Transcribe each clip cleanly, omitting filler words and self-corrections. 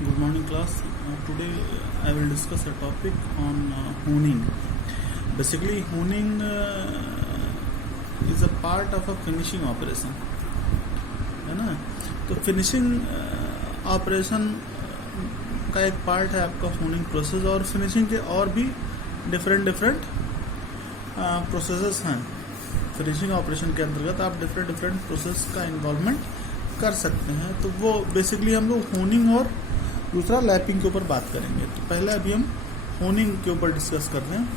Good morning, class. Today I will discuss a topic on honing. Basically, honing is a part of a finishing operation, है ना. तो finishing operation का एक part है आपका honing process, और finishing के और भी डिफरेंट प्रोसेसेस हैं. फिनिशिंग ऑपरेशन के अंतर्गत आप डिफरेंट प्रोसेस का इन्वॉल्वमेंट कर सकते हैं. तो वो बेसिकली हम लोग होनिंग और दूसरा लैपिंग के ऊपर बात करेंगे. तो पहले अभी हम होनिंग के ऊपर डिस्कस कर रहे हैं,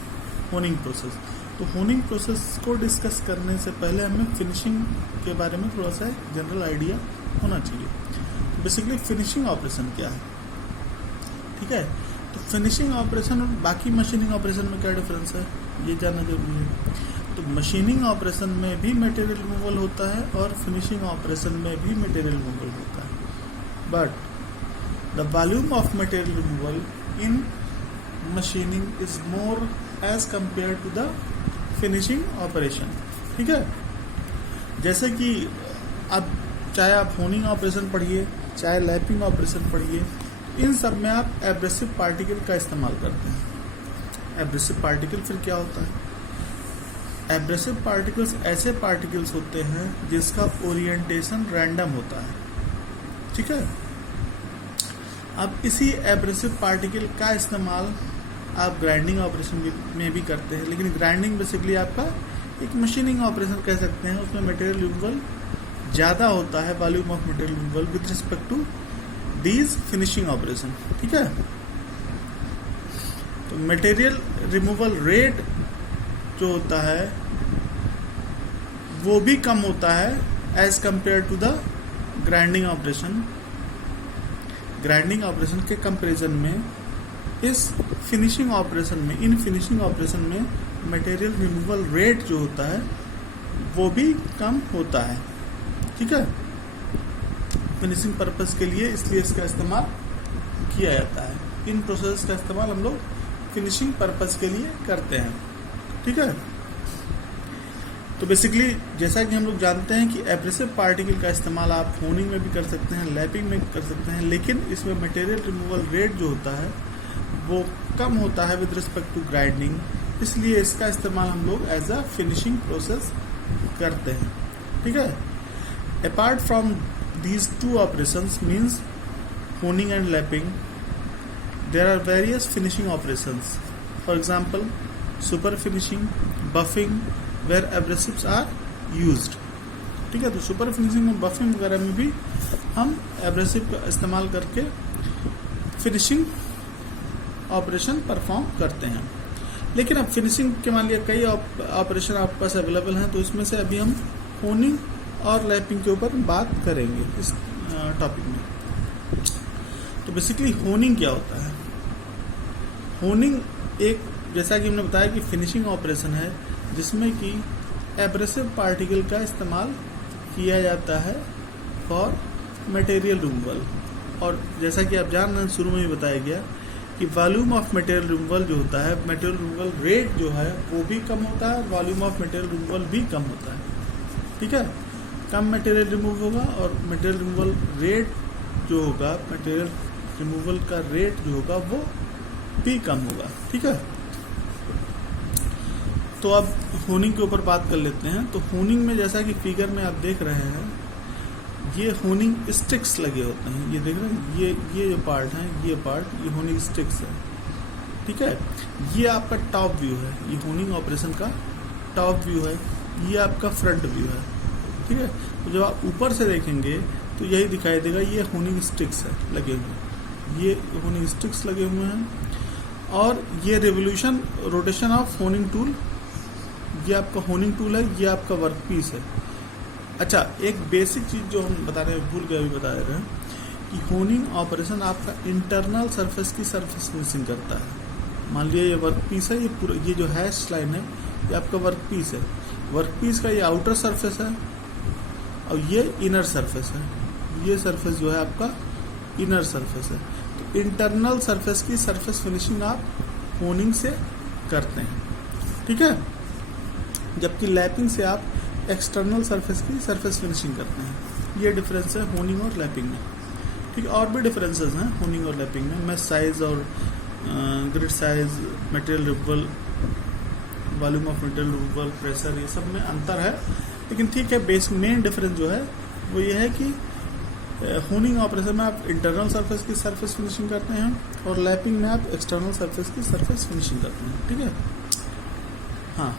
होनिंग प्रोसेस. तो होनिंग प्रोसेस को डिस्कस करने से पहले हमें फिनिशिंग के बारे में थोड़ा सा जनरल आइडिया होना चाहिए. बेसिकली फिनिशिंग ऑपरेशन क्या है, ठीक है. तो फिनिशिंग ऑपरेशन और बाकी मशीनिंग ऑपरेशन में क्या डिफरेंस है, ये जानना जरूरी है. तो मशीनिंग ऑपरेशन में भी मटेरियल रिमूवल होता है और फिनिशिंग ऑपरेशन में भी मटेरियल रिमूवल होता है. But the volume of material removal in machining is more as compared to the finishing operation. ठीक है. जैसे कि अब चाहे आप होनिंग ऑपरेशन पढ़िए, चाहे लैपिंग ऑपरेशन पढ़िए, इन सब में आप एब्रेसिव पार्टिकल का इस्तेमाल करते हैं. एब्रेसिव पार्टिकल फिर क्या होता है? एब्रेसिव पार्टिकल्स ऐसे पार्टिकल्स होते हैं जिसका ओरिएंटेशन रैंडम होता है, ठीक है. अब इसी एब्रेसिव पार्टिकल का इस्तेमाल आप ग्राइंडिंग ऑपरेशन में भी करते हैं, लेकिन ग्राइंडिंग बेसिकली आपका एक मशीनिंग ऑपरेशन कह सकते हैं. उसमें मटेरियल रिमूवल ज़्यादा होता है, volume of material removal with respect to these finishing operation, ठीक है. तो मटेरियल रिमूवल रेट जो होता है वो भी कम होता है as compare to the grinding operation. Grinding operation के कंपैरिजन में इस फिनिशिंग ऑपरेशन में, इन फिनिशिंग ऑपरेशन में मटेरियल रिमूवल रेट जो होता है वो भी कम होता है, ठीक है. फिनिशिंग पर्पस के लिए इसलिए इसका इस्तेमाल किया जाता है. इन प्रोसेस का इस्तेमाल हम लोग फिनिशिंग पर्पस के लिए करते हैं, ठीक है. तो बेसिकली जैसा कि हम लोग जानते हैं कि एब्रेसिव पार्टिकल का इस्तेमाल आप होनिंग में भी कर सकते हैं, लैपिंग में भी कर सकते हैं, लेकिन इसमें मटेरियल रिमूवल रेट जो होता है वो कम होता है विद रिस्पेक्ट टू ग्राइंडिंग. इसलिए इसका इस्तेमाल हम लोग एज अ फिनिशिंग प्रोसेस करते हैं, ठीक है. Apart from these two operations means honing and lapping, there are various finishing operations. For example super finishing, buffing, where abrasives are used, ठीक है. तो सुपर फिनिशिंग में, बफिंग वगैरह में भी हम एब्रेसिव का इस्तेमाल करके फिनिशिंग ऑपरेशन परफॉर्म करते हैं. लेकिन अब फिनिशिंग के मान लिया कई ऑपरेशन आपके पास अवेलेबल हैं, तो इसमें से अभी हम होनिंग और लैपिंग के ऊपर बात करेंगे इस टॉपिक में. तो बेसिकली होनिंग क्या होता है? होनिंग एक, जैसा कि हमने बताया कि फिनिशिंग ऑपरेशन है जिसमें कि एब्रेसिव पार्टिकल का इस्तेमाल किया जाता है फॉर मटेरियल रिमूवल. और जैसा कि आप जान रहे हैं, शुरू में ही बताया गया कि वॉल्यूम ऑफ मटेरियल रिमूवल जो होता है, मटेरियल रिमूवल रेट जो है वो भी कम होता है, वॉल्यूम ऑफ मटेरियल रिमूवल भी कम होता है, ठीक है. कम मटेरियल रिमूव होगा और मटेरियल रिमूवल रेट जो होगा, मटेरियल रिमूवल का रेट जो होगा वो भी कम होगा, ठीक है. तो अब होनिंग के ऊपर बात कर लेते हैं. तो होनिंग में जैसा कि फिगर में आप देख रहे हैं, ये होनिंग स्टिक्स लगे होते हैं. ये देख रहे हैं, ये जो पार्ट है, ये पार्ट, ये होनिंग स्टिक्स है, ठीक है. ये आपका टॉप व्यू है, ये होनिंग ऑपरेशन का टॉप व्यू है. ये आपका फ्रंट व्यू है, ठीक है. तो जब आप ऊपर से देखेंगे तो यही दिखाई देगा, ये होनिंग स्टिक्स है लगे हुए, ये होनिंग स्टिक्स लगे हुए हैं. और ये revolution, rotation of honing tool, ये आपका होनिंग टूल है, ये आपका वर्क पीस है. अच्छा, एक बेसिक चीज जो हम बता रहे हैं, भूल गए, अभी बता रहे हैं कि होनिंग ऑपरेशन आपका इंटरनल सरफेस की सरफेस फिनिशिंग करता है. मान लिया ये वर्क पीस है, ये पूरा, ये जो हैश लाइन है ये आपका वर्क पीस है. वर्क पीस का ये आउटर सरफेस है और ये इनर सरफेस है. ये सरफेस जो है आपका इनर सरफेस है. तो इंटरनल सरफेस की सरफेस फिनिशिंग आप होनिंग से करते हैं, ठीक है. जबकि लैपिंग से आप एक्सटर्नल सरफेस की सरफेस फिनिशिंग करते हैं. ये डिफरेंस है होनिंग और लैपिंग में. ठीक है, और भी डिफरेंसेस हैं होनिंग और लैपिंग में, मैश साइज और grid size, material removal, volume of material removal, pressure, ये सब में अंतर है। लेकिन ठीक है, बेसिक मेन डिफरेंस जो है वो ये है कि होनिंग ऑपरेशन में आप इंटरनल सरफेस की सरफेस फिनिशिंग करते हैं और लैपिंग में आप एक्सटर्नल सरफेस की सरफेस फिनिशिंग करते हैं। ठीक है, हाँ,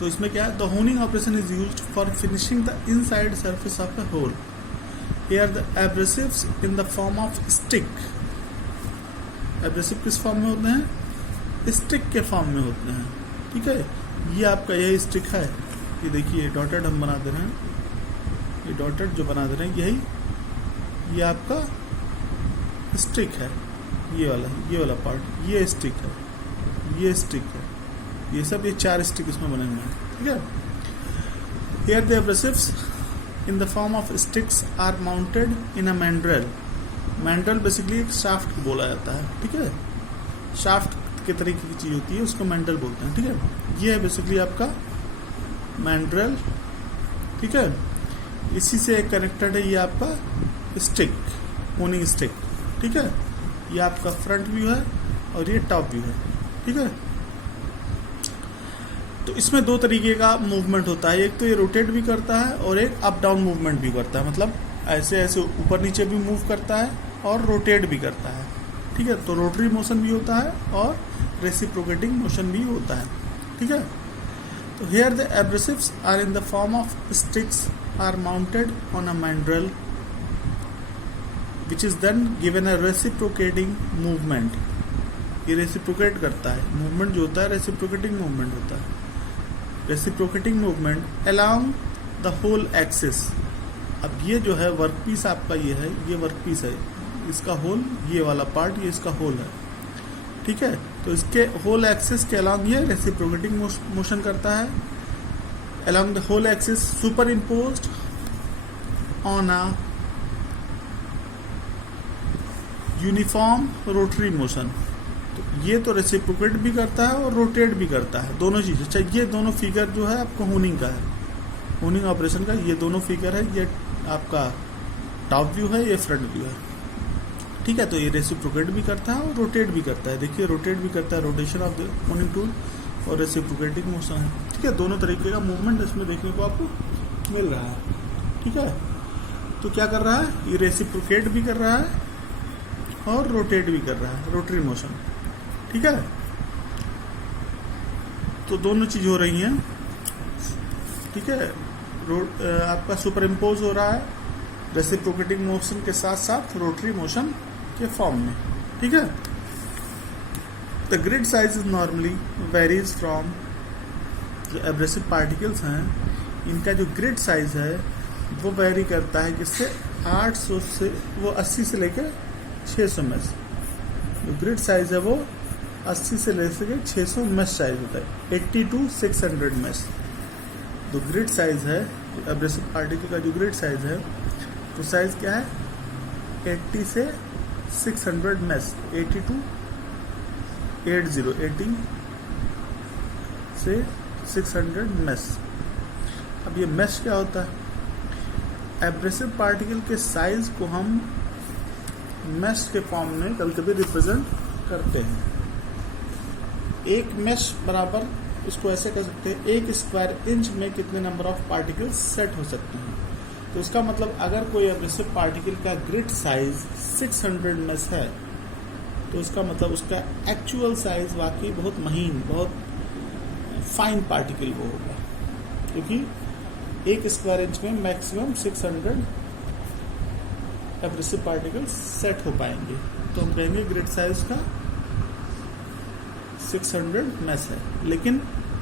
तो इसमें क्या है, the honing operation is used for finishing the inside surface of a hole. Here the abrasives in the form of stick. Abrasive किस फॉर्म में होते हैं? स्टिक के फॉर्म में होते हैं। ठीक है, ये आपका यही स्टिक है, ये देखिए डॉटेड हम बना दे रहे हैं, ये डॉटेड जो बना दे रहे हैं यही, ये आपका स्टिक है, ये वाला पार्ट, ये स्टिक है, ये स्टिक है, ये सब, ये 4 स्टिक इसमें बने हुए हैं। ठीक है, here the abrasives in the form of sticks are mounted in a mandrel. Mandrel basically एक शाफ्ट बोला जाता है। ठीक है, शाफ्ट के तरीके की चीज होती है, उसको मैंड्रेल बोलते हैं। ठीक है, ये है बेसिकली आपका मैंड्रेल। ठीक है, इसी से कनेक्टेड है ये आपका स्टिक, होनिंग स्टिक। ठीक है, ये आपका फ्रंट व्यू है और ये टॉप व्यू है। ठीक है, तो इसमें 2 तरीके का मूवमेंट होता है, एक तो ये रोटेट भी करता है और एक अप डाउन मूवमेंट भी करता है, मतलब ऐसे ऐसे ऊपर नीचे भी मूव करता है और रोटेट भी करता है। ठीक है, तो रोटरी मोशन भी होता है और रेसिप्रोकेटिंग मोशन भी होता है। ठीक है, तो here the abrasives are in the form of sticks are mounted on a mandrel which is then given a reciprocating movement. ये रेसिप्रोकेट करता है, मूवमेंट जो होता है रेसिप्रोकेटिंग मूवमेंट होता है। Reciprocating movement along the hole axis. अब ये जो है वर्कपीस आपका, ये है, ये वर्कपीस है, इसका होल, ये वाला पार्ट, ये इसका होल है। ठीक है, तो इसके होल एक्सिस के अलोंग ये रेसिप्रोकेटिंग मोशन करता है। Along the hole axis superimposed on a uniform rotary motion. तो ये तो रेसिप्रोकेट भी करता है और रोटेट भी करता है, दोनों चीजें। अच्छा, ये दोनों फिगर जो है आपको होनिंग का है, होनिंग ऑपरेशन का ये दोनों फिगर है, ये आपका टॉप व्यू है, ये फ्रंट व्यू है। ठीक है, तो ये रेसिप्रोकेट भी करता है और रोटेट भी करता है। देखिए रोटेट भी करता है, rotation of the honing tool, और रेसिप्रोकेटिंग मोशन है। ठीक है, दोनों तरीके का मूवमेंट इसमें देखने को आपको मिल रहा है। ठीक है, तो क्या कर रहा है, ये रेसिप्रोकेट भी कर रहा है और रोटेट भी कर रहा है, रोटरी मोशन। ठीक है, तो दोनों चीज हो रही हैं। ठीक है, आपका सुपर इम्पोज हो रहा है रेसिप्रोकेटिंग मोशन के साथ साथ रोटरी मोशन के फॉर्म में। ठीक है, the grid size is normally varies from, जो एब्रेसिव पार्टिकल्स हैं इनका जो ग्रिड साइज है वो वेरी करता है, किससे, 800 से वो 80 से लेकर 600 मेश। जो ग्रिड साइज है वो 80 से लेकर 600 मेश साइज होता है, 80 to 600 मेश। तो ग्रिड साइज है एब्रेसिव पार्टिकल का, जो ग्रिड साइज है तो साइज क्या है, 80 से 600 मेश, 80 to 80 से 600 मेश। अब ये मेश क्या होता है, एब्रेसिव पार्टिकल के साइज को हम मेश के फॉर्म में कभी कभी रिप्रेजेंट करते हैं। एक मेश बराबर, इसको ऐसे कर सकते हैं, 1 स्क्वायर इंच में कितने नंबर ऑफ पार्टिकल्स सेट हो सकते हैं। तो इसका मतलब अगर कोई एब्रेसिव पार्टिकल का ग्रिड साइज 600 मेश है तो इसका मतलब उसका एक्चुअल साइज वाकई बहुत महीन, बहुत फाइन पार्टिकल वो होगा, क्योंकि 1 स्क्वायर इंच में मैक्सिमम 600 एब्रेसिव पार्टिकल सेट हो पाएंगे। तो हम कहेंगे ग्रिड साइज का 600 मेश है। लेकिन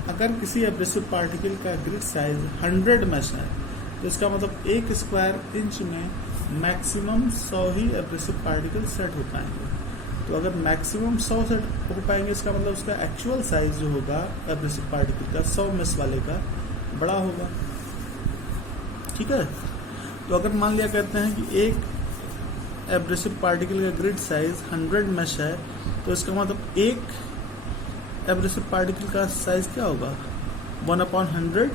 अगर किसी एब्रेसिव पार्टिकल का ग्रिड साइज 100 मेश है तो इसका मतलब 1 स्क्वायर इंच में मैक्सिमम 100 ही एब्रेसिव पार्टिकल सेट हो पाएंगे। तो अगर मैक्सिमम 100 सेट हो पाएंगे, इसका मतलब उसका एक्चुअल साइज जो होगा एब्रेसिव पार्टिकल का 100 मेश वाले का बड़ा होगा। ठीक है, तो अगर मान लिया कहते हैं कि एक एब्रेसिव पार्टिकल का ग्रिड साइज 100 मेश है तो इसका मतलब एक एब्रेसिव पार्टिकल का साइज क्या होगा, 1/100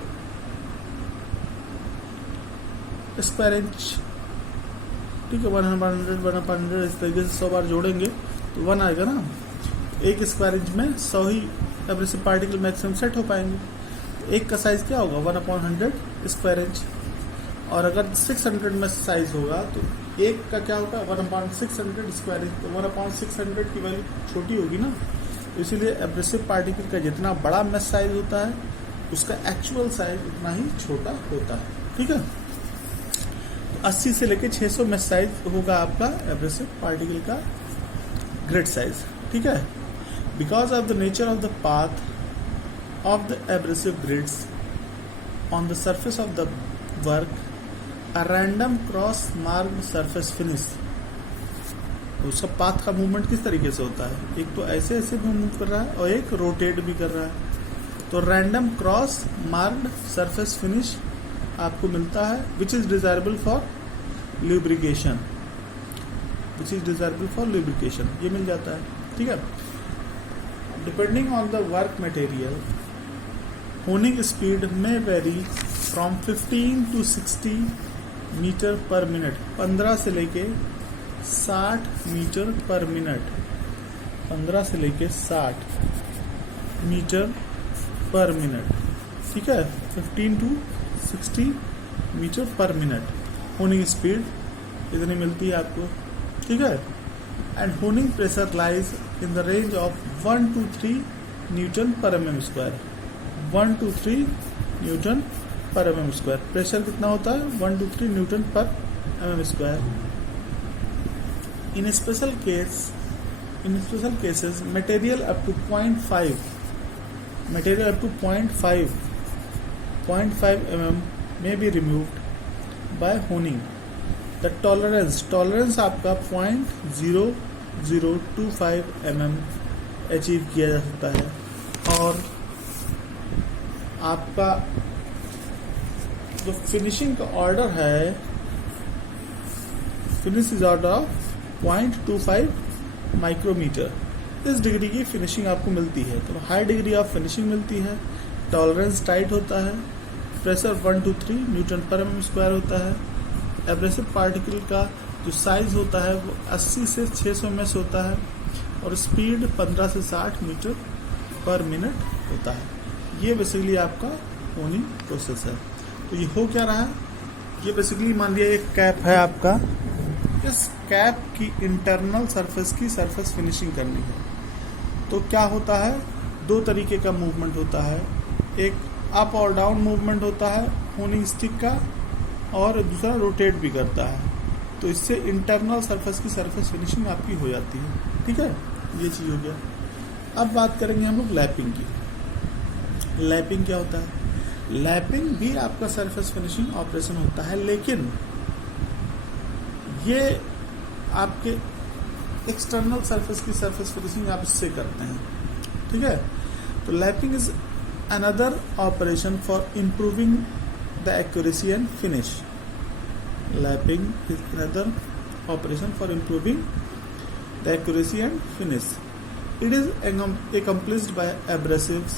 स्क्वायर इंच ठीक है, 100 100 इस तरीके से 100 बार जोड़ेंगे तो 1 आएगा ना। एक स्क्वायर इंच में 100 ही एब्रेसिव पार्टिकल मैक्सिमम सेट हो पाएंगे। तो एक का साइज क्या होगा 1/100 स्क्वायर इंच। और अगर 600 में साइज होगा तो एक का क्या होगा 1/600 स्क्वायर इंच। तो 1/600 की वैल्यू छोटी होगी ना, तो इसीलिए एब्रेसिव पार्टिकल का जितना बड़ा मैश साइज होता है उसका एक्चुअल साइज उतना ही छोटा होता है। ठीक है, तो 80 से लेके 600 मैश साइज होगा आपका एब्रेसिव पार्टिकल का ग्रिड साइज। ठीक है, because of the nature of the path of the abrasive grids on the surface of the work, a random cross marked surface finish। उसका पाथ का मूवमेंट किस तरीके से होता है, एक तो ऐसे ऐसे मूव कर रहा है और एक रोटेट भी कर रहा है। तो random cross marked surface finish आपको मिलता है which is desirable for lubrication, ये मिल जाता है। ठीक है, depending on the work material honing speed में वेरी फ्रॉम 15 to 60 मीटर पर मिनट, 15 से लेके 60 मीटर पर मिनट, 15 से लेके 60 मीटर पर मिनट। ठीक है, 15 to 60 मीटर पर मिनट होनिंग स्पीड इतनी मिलती है आपको। ठीक है, and honing pressure lies in the range of 1 to 3 newton पर mm स्क्वायर, 1 to 3 न्यूटन पर mm स्क्वायर। प्रेशर कितना होता है 1 to 3 न्यूटन पर mm square. In special cases material up to 0.5 mm may be removed by honing। The tolerance आपका 0.0025 mm achieve किया जा सकता है। और आपका जो फिनिशिंग का ऑर्डर है, finish is order of 0.25 micrometer. इस डिग्री की फिनिशिंग आपको मिलती है, तो हाई डिग्री ऑफ फिनिशिंग मिलती है। टॉलरेंस टाइट होता है, प्रेशर 1 to 3 न्यूटन पर mm स्क्वायर होता है। एब्रेसिव पार्टिकल का जो साइज होता है वो 80 से 600 मैश होता है और स्पीड 15 से 60 मीटर पर मिनट होता है। ये बेसिकली आपका होनिंग प्रोसेस है। तो ये हो क्या रहा है, ये बेसिकली मान लिया एक कैप है आपका, इस कैप की इंटरनल सरफेस की सरफेस फिनिशिंग करनी है। तो क्या होता है, दो तरीके का मूवमेंट होता है, एक अप और डाउन मूवमेंट होता है होनिंग स्टिक का, और दूसरा रोटेट भी करता है। तो इससे इंटरनल सरफेस की सरफेस फिनिशिंग आपकी हो जाती है। ठीक है, ये चीज़ हो गया। अब बात करेंगे हम लोग लैपिंग की। लैपिंग क्या होता है, लैपिंग भी आपका सरफेस फिनिशिंग ऑपरेशन होता है, लेकिन ये आपके एक्सटर्नल सरफेस की सरफेस फिनिशिंग आप इससे करते हैं। ठीक है, तो lapping is another operation for improving the accuracy and finish। Lapping is another operation for improving the accuracy and finish। It is accomplished by abrasives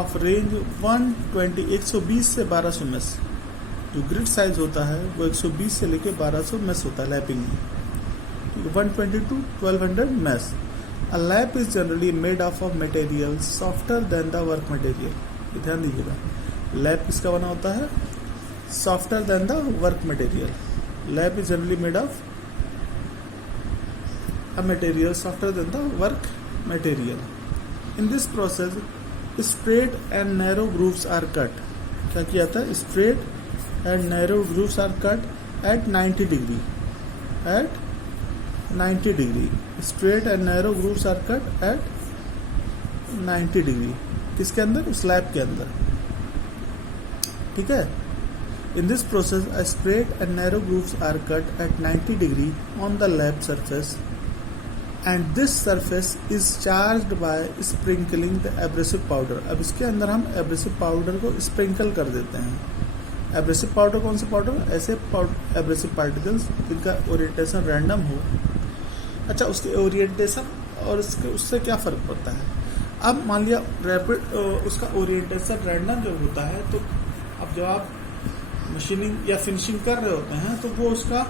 of range 120 से 1200 mash. जो ग्रिड साइज होता है वो 120 से लेकर 1200 मैश होता है lapping में, 120 to 1200 mesh. A lap is generally made up of material softer than the work material। ध्यान दीजिएगा, लैप किसका बना होता है, softer than the work material. Lap is generally made of a material softer than the work material. In this process straight and narrow grooves are cut. क्या किया था, straight and narrow grooves are cut at 90 degree, at 90 degree. Straight and narrow grooves are cut at 90 degree. किसके अंदर, slab के अंदर। ठीक है, in this process a straight and narrow grooves are cut at 90 degree on the lap surface and this surface is charged by sprinkling the abrasive powder। अब इसके अंदर हम एब्रेसिव पाउडर को स्प्रिंकल कर देते हैं। एब्रेसिव पाउडर कौन सा पाउडर, ऐसे एब्रेसिव पार्टिकल्स जिनका ओरिएंटेशन रैंडम हो। अच्छा, उसके ओरिएंटेशन और उससे क्या फ़र्क पड़ता है। अब मान लिया रैपिड उसका ओरिएंटेशन रैंडम जब होता है, तो अब जब आप मशीनिंग या फिनिशिंग कर रहे होते हैं तो वो उसका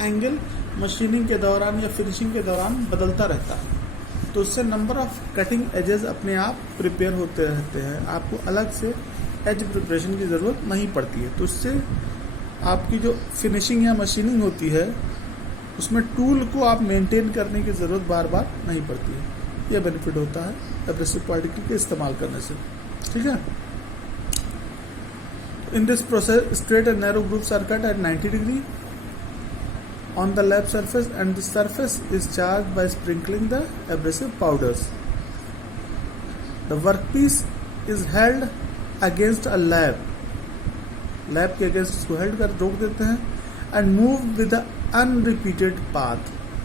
एंगल मशीनिंग के दौरान या फिनिशिंग के दौरान बदलता रहता है, तो उससे नंबर ऑफ कटिंग एजेस अपने आप प्रिपेयर होते रहते हैं, आपको अलग से एज प्रिपरेशन की ज़रूरत नहीं पड़ती है। तो इससे आपकी जो फिनिशिंग या मशीनिंग होती है उसमें टूल को आप मेंटेन करने की ज़रूरत बार बार नहीं पड़ती है। यह बेनिफिट होता है एब्रेसिव पार्टिकल के इस्तेमाल करने से। ठीक है, in this process straight and narrow grooves are cut at 90 degree on the lab surface and the surface is charged by sprinkling the abrasive powders. The workpiece is held against a lab के against इसको held कर रोक देते हैं and move with the unrepeated path.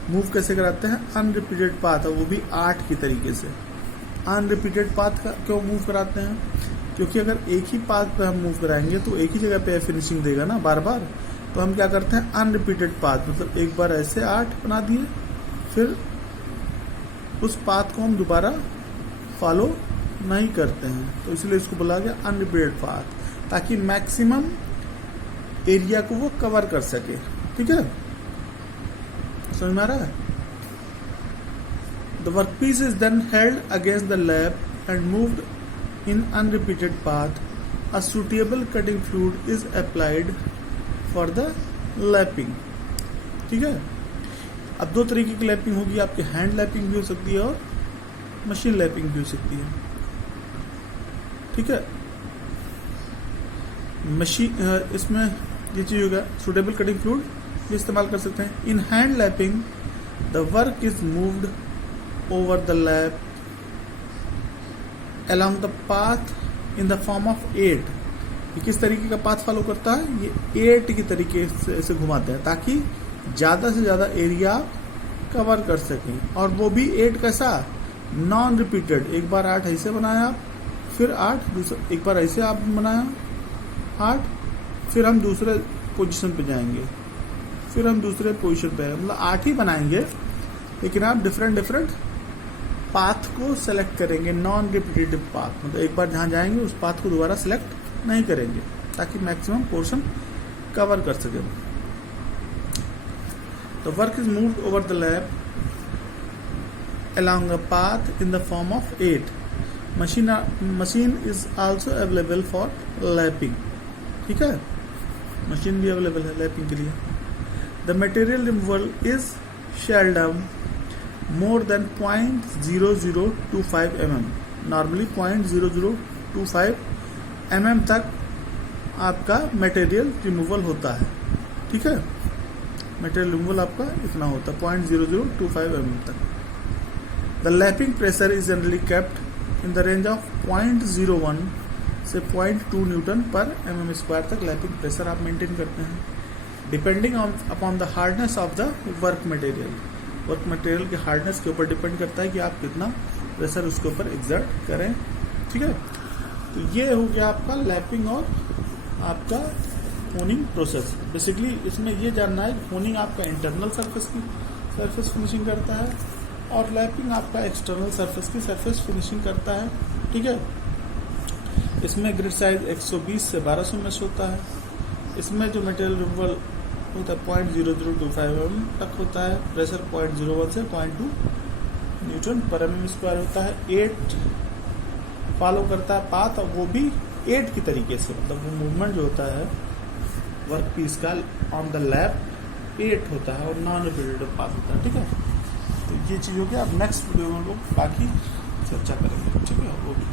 Move कैसे कराते हैं? अनरिपीटेड path है, वो भी 8 की तरीके से। अनरिपीटेड पाथ का क्यों मूव कराते हैं? क्योंकि अगर एक ही पाथ पे हम मूव कराएंगे तो एक ही जगह पे फिनिशिंग देगा ना बार बार। तो हम क्या करते हैं? अनरिपीटेड पाथ, मतलब एक बार ऐसे 8 बना दिए, फिर उस पाथ को हम दोबारा फॉलो नहीं करते हैं, तो इसलिए इसको बोला गया अनरिपीटेड पाथ, ताकि मैक्सिमम एरिया को वो कवर कर सके। ठीक है, समझ में आ रहा है? The workpiece is then held against the lap and moved in unrepeated path. A suitable cutting fluid is applied for the lapping. ठीक है, अब 2 तरीके की लैपिंग होगी, आपकी हैंड लैपिंग भी हो सकती है और मशीन लैपिंग भी हो सकती है। ठीक है, मशीन इसमें ये चीज होगा, सुटेबल कटिंग फ्लूइड भी इस्तेमाल कर सकते हैं। In hand lapping the work is moved over the lap along the path in the form of 8। ये किस तरीके का पाथ फॉलो करता है? ये 8 की तरीके से घुमाते हैं, ताकि ज्यादा से ज्यादा एरिया कवर कर सकें। और वो भी 8 कैसा? Non repeated. एक बार 8 ऐसे बनाया आप, फिर 8 दूसरा, एक बार ऐसे आप बनाया 8, फिर हम दूसरे पोजीशन पे जाएंगे, फिर हम दूसरे पोजीशन पे, मतलब 8 ही बनाएंगे, लेकिन आप डिफरेंट पाथ को सेलेक्ट करेंगे, नॉन रिपीटेटिव पाथ। मतलब एक बार जहां जाएंगे उस पाथ को दोबारा सेलेक्ट नहीं करेंगे, ताकि मैक्सिमम पोर्शन कवर कर सके। The work is moved over the lab along a path in the form of 8। Machine is also available for lapping. ठीक है, मशीन भी अवेलेबल है लैपिंग के लिए। The material removal is seldom more than 0.0025 mm। Normally 0.0025 mm तक आपका material removal होता है। ठीक है, मटेरियल रिमूवल आपका इतना होता है 0.0025 mm तक। The lapping pressure is generally kept in the range of 0.01 से 0.2 न्यूटन पर mm² तक लैपिंग प्रेशर आप मेंटेन करते हैं, depending upon the hardness of the work material. Work material के हार्डनेस के ऊपर डिपेंड करता है कि आप कितना प्रेशर उसके ऊपर एग्जर्ट करें। ठीक है, तो ये हो गया आपका लैपिंग और आपका होनिंग प्रोसेस। बेसिकली इसमें ये जानना है होनिंग आपका इंटरनल सरफेस फिनिशिंग करता है और लैपिंग आपका एक्सटर्नल सरफेस की सरफेस फिनिशिंग करता है। ठीक है, इसमें ग्रिड साइज 120 से 1200 मेश होता है। इसमें जो मटेरियल रिमूवल होता है 0.0025 mm तक होता है। प्रेशर 0.01 से 0.2 न्यूटन पर mm² होता है। 8 फॉलो करता है पाथ, और वो भी 8 की तरीके से, मतलब वो मूवमेंट जो होता है वर्क पीस का ऑन द लैप 8 होता है और नॉन रिपीटेटिव पाथ होता है। ठीक है, तो ये चीज़ हो गया। अब नेक्स्ट वीडियो में हम लोग बाकी चर्चा करेंगे। ठीक है, ओके।